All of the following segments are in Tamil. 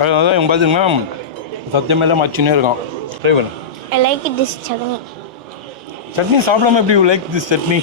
அதனால தான் இவங்க பார்த்தீங்கன்னா சத்தியமெல்லாம் மச்சினே இருக்கும். ட்ரை பண்ணு. I like this chutney. Chutney சாப்பிடாம எப்படி லைக் திஸ் சட்னி?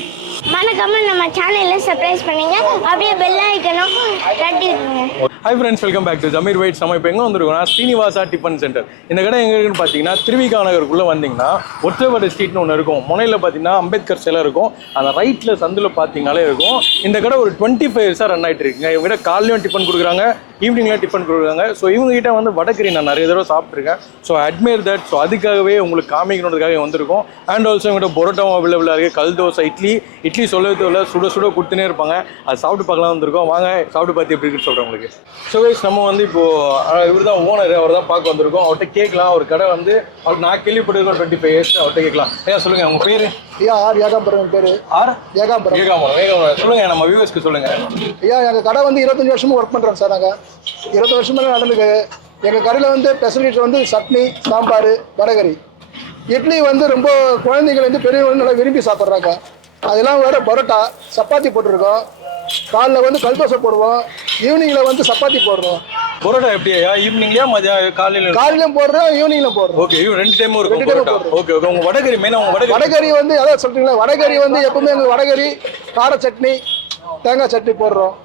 மறக்காம நம்ம சேனலை சப்ஸ்கிரைப் பண்ணுங்க, அப்படியே பெல் ஐக்கனும் தட்டி விட்டுருங்க. Hi friends, welcome back to Jameer வெயிட். நம்ம இப்போ எங்கே வந்திருக்கோம்னா ஸ்ரீனிவாசா டிஃபன் சென்டர். இந்த கடை எங்கே இருக்குன்னு பார்த்தீங்கன்னா திருவிகா நகருக்குள்ளே வந்தீங்கன்னா ஒற்றவடை ஸ்ட்ரீட்னு ஒன்று இருக்கும். முனையில் பார்த்தீங்கன்னா அம்பேத்கர் சிலை இருக்கும். அந்த ரைட்டில் சந்தில் பார்த்தீங்கனாலே இருக்கும். இந்த கடை ஒரு 25 இயர்ஸாக ரன் ஆகிட்டு இருக்குங்க. இவங்ககிட்ட காலையிலும் டிஃபன் கொடுக்குறாங்க, ஈவினிங்லாம் டிஃபன் கொடுக்குறாங்க. ஸோ இவங்ககிட்ட வந்து வடகரி நான் நிறைய தடவை சாப்பிட்ருக்கேன். So admire that. ஸோ அதுக்காகவே உங்களுக்கு காமிக்கணுன்றதுக்காக வந்திருக்கோம். அண்ட் ஆல்சோ இவங்ககிட்ட பரோட்டாவும் அவைலபிளாக இருக்குது. கல் தோசை, இட்லி சொல்லவே தேவையில்ல, சுட சுட கொடுத்துனே இருப்பாங்க. அது சாப்பிட்டு பார்க்கலாம் வந்திருக்கோம். வாங்க சாப்பிட்டு பார்த்து எப்படி இருக்குன்னு சொல்கிறேன் உங்களுக்கு. ஸோ கைஸ், நம்ம வந்து இப்போது இவர் தான் ஓனர், அவர் தான் பார்க்க வந்திருக்கோம். அவர்கிட்ட கேட்கலாம். ஒரு கடை வந்து அவர் நான் கேள்விப்பட்டிருக்கோம் 25 இயர்ஸ். அவர்கிட்ட கேட்கலாம். ஐயா சொல்லுங்கள், உங்கள் பேர்? ஐயா ஏகாம்பரம் பேர். ஏகாம்பரம். சொல்லுங்கள், நம்ம வியூவர்ஸ்க்கு சொல்லுங்கள். ஐயா எங்கள் கடை வந்து 25 வருஷமாக ஒர்க் பண்ணுறோம் சார். நாங்கள் 20 வருஷமாக நடந்துருக்கு. எங்கள் கடையில் வந்து ஸ்பெஷலிட்டி வந்து சட்னி, சாம்பார், வடகரி. இட்லி வந்து ரொம்ப குழந்தைகள் வந்து பெரியவங்க நல்லா விரும்பி சாப்பிட்றாங்க. அதெல்லாம் வேறு பரோட்டா, சப்பாத்தி போட்டிருக்கோம். காலைல வந்து கல் தோசை போடுவோம், ஈவினிங்கில் வந்து சப்பாத்தி போடுறோம். பரோட்டா எப்படியா? ஈவினிங்லையா மதியம் காலையிலும் போடுறோம், ஈவினிங்கில் போடுறோம். ஓகே, 2 டைம் இருக்கும். Okay okay. உங்கள் வடகரி மெயினாக வடகரி வந்து அதான் சொல்கிறீங்களா, வடகரி வந்து எப்பவுமே எங்கள் வடகரி கார சட்னி, தேங்காய் சட்னி போடுறோம்.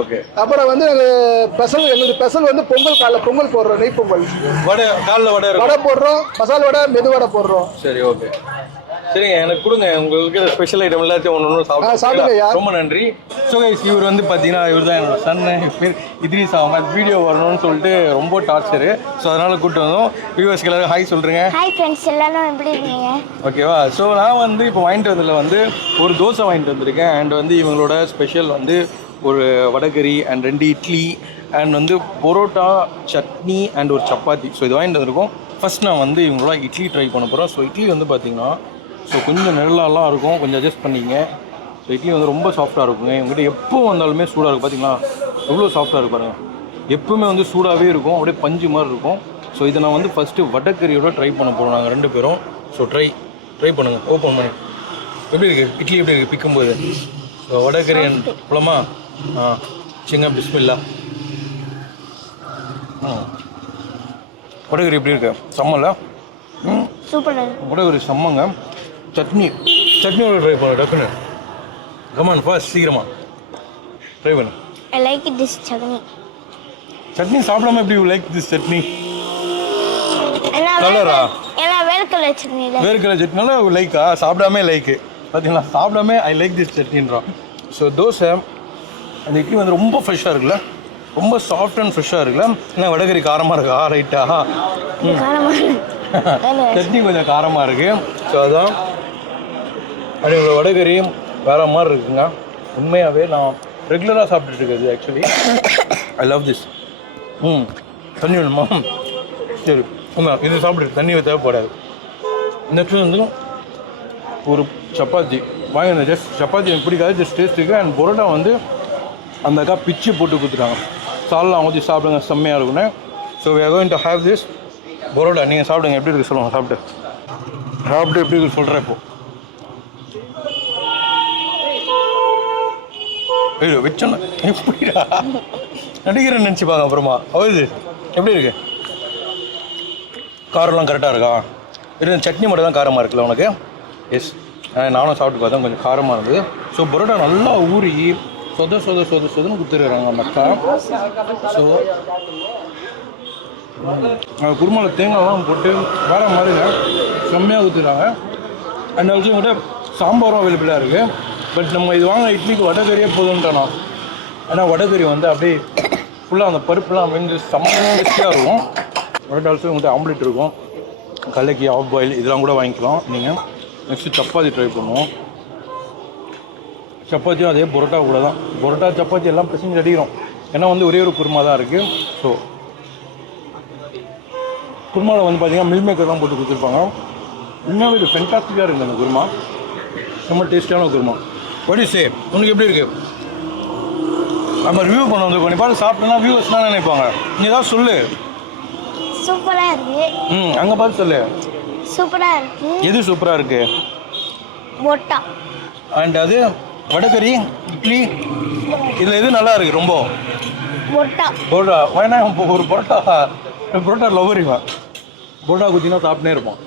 ஓகே. அப்புறம் வந்து எங்களுக்கு ஸ்பெஷல் வந்து பொங்கல், காலைல பொங்கல் போடுறோம், நெய் பொங்கல். வடை காலைல வடை போடுறோம், மசாலா வடை, மெது வடை போடுறோம். சரி, ஓகே. சரிங்க, எனக்கு கொடுங்க. உங்களுக்கு ஸ்பெஷல் ஐட்டம் எல்லாத்தையும் ஒன்று சாப்பிடுங்க. ரொம்ப நன்றி. ஸோ கைஸ், இவர் வந்து பார்த்தீங்கன்னா இவர் தான் என்னோட சன்னு. பேர் இத்ரீஸ். அவங்க வீடியோ வரணும்னு சொல்லிட்டு ரொம்ப டார்ச்சரு. ஸோ அதனால் கூப்பிட்டு வந்தோம். வியூவர்ஸ்க்கு எல்லாரும் ஹாய் சொல்கிறேங்க. ஹாய் ஃப்ரெண்ட்ஸ், எல்லாரும் எப்படி இருக்கீங்க? ஓகேவா? ஸோ நான் வந்து இப்போ வாங்கிட்டு வந்ததில் வந்து ஒரு தோசை வாங்கிட்டு வந்திருக்கேன். அண்ட் வந்து இவங்களோட ஸ்பெஷல் வந்து ஒரு வடகரி அண்ட் 2 இட்லி அண்ட் வந்து பரோட்டா, சட்னி அண்ட் ஒரு சப்பாத்தி. ஸோ இது வாங்கிட்டு வந்திருக்கோம். ஃபஸ்ட் நான் வந்து இவங்களோட இட்லி ட்ரை பண்ண போகிறோம். ஸோ இட்லி வந்து பார்த்திங்கன்னா கொஞ்சம் நெருளாலாம் இருக்கும், கொஞ்சம் அட்ஜஸ்ட் பண்ணிங்க. ஸோ இட்லி வந்து ரொம்ப சாஃப்டாக இருக்குங்க. இவங்ககிட்ட எப்போ வந்தாலுமே சூடாக இருக்கும். பார்த்தீங்களா எவ்வளோ சாஃப்டாக இருக்கு பாருங்கள். எப்பவுமே வந்து சூடாகவே இருக்கும், அப்படியே பஞ்சு மாதிரி இருக்கும். ஸோ இதை நான் வந்து ஃபஸ்ட்டு வடகரியோட ட்ரை பண்ண போகிறோம் நாங்கள் 2 பேரும். ஸோ ட்ரை பண்ணுங்கள், ஓப்பன் பண்ணி. எப்படி இருக்குது இட்லி? எப்படி இருக்குது பிக்கும்போது? ஸோ வடகரி போலாமா? சிங்க பிஸ்மில்லா. வடகரி எப்படி இருக்கு? செம்மல்ல? சூப்பர். வடகரி செம்மங்க. சட்னியோட ட்ரை பண்ணு டக்குன்னு. கமான் ஃபாஸ்ட், சீக்கிரமாக ட்ரை பண்ணு. I like this chutney. Chutney சாப்பிடாம எப்படி லைக் திஸ் சட்னி? கலரா? ஏன்னா வேர்க்கடலை சட்னி. வேர்க்கடலை சட்னினால லைக்கா? சாப்பிடாமே லைக்கு. பார்த்தீங்களா, சாப்பிடாமே ஐ லைக் திஸ் சட்னின்றான். ஸோ தோசை, அந்த இட்லி வந்து ரொம்ப ஃப்ரெஷ்ஷாக இருக்குல்ல, ரொம்ப சாஃப்ட் அண்ட் ஃப்ரெஷ்ஷாக இருக்குல்ல. ஏன்னா வடகரி காரமாக இருக்கா? ரைட்டா? சட்னி கொஞ்சம் காரமாக இருக்குது. ஸோ அதான் அப்படி உங்களோட வடகரி வேறு மாதிரி இருக்குங்க. உண்மையாகவே நான் ரெகுலராக சாப்பிட்டுட்டு இருக்குது. Actually I love this. தண்ணி வேணுமா? சரி, இது சாப்பிட்டு தண்ணி தேவைப்படாது. நெக்ஸ்ட் வந்து ஒரு சப்பாத்தி வாங்கினேன். ஜஸ்ட் சப்பாத்தி எனக்கு பிடிக்காது, ஜஸ்ட் டேஸ்ட்டுக்கு. அண்ட் பரோட்டா வந்து அந்த அக்கா பிச்சு போட்டு கொடுத்துட்டாங்க. சால்லாம் ஊற்றி சாப்பிடுங்க, செம்மையாக இருக்குன்னு. So we are going to have this parotta. நீங்கள் சாப்பிடுங்க, எப்படி இருக்குது சொல்லுவாங்க. சாப்பிட்டு எப்படி இருக்குது சொல்கிறேன். இப்போ வச்சோன்னா எப்படிடா நடிக்கிறேன்னு நினச்சி பாங்க. அப்புறமா அவது எப்படி இருக்கு? காரம்லாம் கரெக்டாக இருக்கா? இது சட்னி மட்டும் தான் காரமாக இருக்குல்ல உனக்கு? எஸ், நானும் சாப்பிட்டு பார்த்தேன், கொஞ்சம் காரமாக இருந்தது. ஸோ பரோட்டா நல்லா ஊறி சொதன்னு குத்துருக்குறாங்க அந்த அக்கா. ஸோ குருமாவில் தேங்காய்லாம் போட்டு வேறு மாதிரிங்க செம்மையாக ஊற்றுறாங்க. அண்ட் ஆல்சோ கூட சாம்பாரும் அவைலபிளாக இருக்குது. பட் நம்ம இது வாங்க இட்லிக்கு வடகரியே போதுன்ட்டானா. ஏன்னா வடகரி வந்து அப்படியே ஃபுல்லாக அந்த பருப்புலாம் வந்து செம்மையாக இருக்கும். பட் ஆல்சோ உங்கள்கிட்ட ஆம்லேட் இருக்கும், கலக்கி, ஆஃப் பாயில் இதெல்லாம் கூட வாங்கிக்கலாம் நீங்கள். நெக்ஸ்ட்டு சப்பாத்தி ட்ரை பண்ணுவோம். சப்பாத்தியும் அதே பரோட்டா கூட தான். பரோட்டா சப்பாத்தி எல்லாம் பிரச்சனை அடிக்கிறோம். ஏன்னா வந்து ஒரே ஒரு குருமா தான் இருக்குது. ஸோ குருமாவில் வந்து பார்த்திங்கன்னா மில் மேக்கர் தான் போட்டு கொடுத்துருப்பாங்க. இன்னும் இது ஃபென்டாஸ்டிக்காக இருக்குது அந்த குருமா. ரொம்ப டேஸ்ட்டான குருமா. வடி சே, உனக்கு எப்படி இருக்குது? நம்ம ரிவ்யூ பண்ண வந்து கொஞ்சம் பார்த்து சாப்பிட்டோன்னா வியூவர்ஸ்லாம் நினைப்பாங்க. நீ ஏதாவது சொல்லு. சூப்பராக இருக்குது. அங்கே பார்த்து சொல்லு. சூப்பராக இருக்குது. எது சூப்பராக இருக்குது? பரோட்டா அண்ட் அது வடகரி, இட்லி, இதில் எது நல்லா இருக்குது? ரொம்ப பொட்டா பரோட்டா வேணா ஒரு பரோட்டா லவ்வரிங்க. பரோட்டா குத்தினா சாப்பிட்டே இருப்போம்.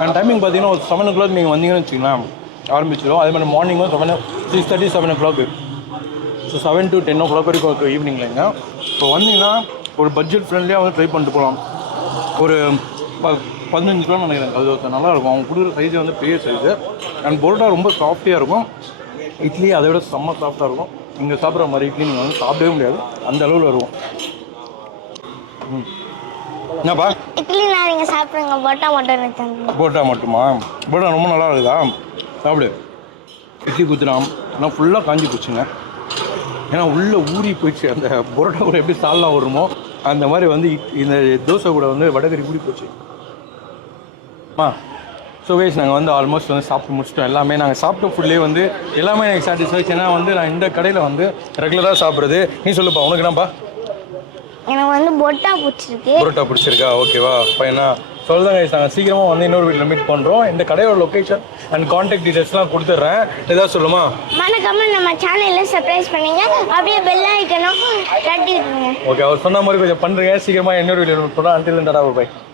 அண்ட் டைமிங் பார்த்தீங்கன்னா ஒரு 7 o'clock நீங்கள் வந்தீங்கன்னு வச்சுக்கலாம் ஆரம்பிச்சிடும். அதே மாதிரி மார்னிங்கும் 6:30 7 o'clock. ஸோ 7 to 10 o'clock வரைக்கும் இருக்கும் ஈவினிங்லேங்க. இப்போ வந்தீங்கன்னா ஒரு பட்ஜெட் ஃப்ரெண்ட்லியாக வந்து ட்ரை பண்ணிட்டு போகலாம். ஒரு 15 கிலோ நினைக்கிறேன் அது நல்லாயிருக்கும். அவங்க கொடுக்குற சைஸே வந்து பெரிய சைஸு. அண்ட் பரோட்டா ரொம்ப சாஃப்டியாக இருக்கும். இட்லி அதை விட செம்ம சாஃப்டாக இருக்கும். இங்கே சாப்பிட்ற மாதிரி இட்லி நீங்கள் வந்து சாப்பிடவே முடியாது, அந்த அளவில் இருக்கும். என்னப்பா இட்லி நான் நீங்கள் சாப்பிடுங்க, பொட்டா மட்டும் வச்சுருங்க. பரோட்டா மட்டுமா? பரோட்டா ரொம்ப நல்லா இருக்குதா? சாப்பிடு. இட்லி குத்துலாம் ஆனால் ஃபுல்லாக காஞ்சி போச்சுங்க. ஏன்னா உள்ளே ஊறி போயிடுச்சு. அந்த பரோட்டா கூட எப்படி சால்லாம் வருமோ அந்த மாதிரி வந்து இந்த தோசை கூட வந்து வடகறி ஊறி போச்சு. ஸோ வேஸ் நாங்கள் வந்து ஆல்மோஸ்ட் வந்து சாப்பிட்டு முடிச்சிட்டோம். எல்லாமே நாங்கள் சாப்பிட்ட ஃபுட்லேயே வந்து எல்லாமே எனக்கு சாட்டிஸ்ஃபேக்ஷன். ஏன்னா வந்து நான் இந்த கடையில் வந்து ரெகுலராக சாப்பிட்றது. நீ சொல்லுப்பா, உனக்கு என்னப்பா? எனக்கு வந்து பொட்டா பிடிச்சிருக்கு. பரோட்டா பிடிச்சிருக்கா? ஓகேவா பையனா? சொல்லுங்க கைஸ், நாங்கள் சீக்கிரமாக வந்து இன்னொரு வீட்டில் மீட் பண்ணுறோம். இந்த கடையோட லொக்கேஷன் அண்ட் கான்டாக்ட் டீடைல்ஸ்லாம் கொடுத்துட்றேன். ஏதாவது சொல்லுமா? மறக்காம நம்ம சேனலை சப்ஸ்கிரைப் பண்ணுங்க, அப்படியே பெல் ஐக்கனும் தட்டி விட்டுருங்க. ஓகே, அவர் சொன்ன மாதிரி கொஞ்சம் பண்ணுறீங்க. சீக்கிரமாக இன்னொரு வீடியோ மீட் பண்ணுறோம். Until tada by.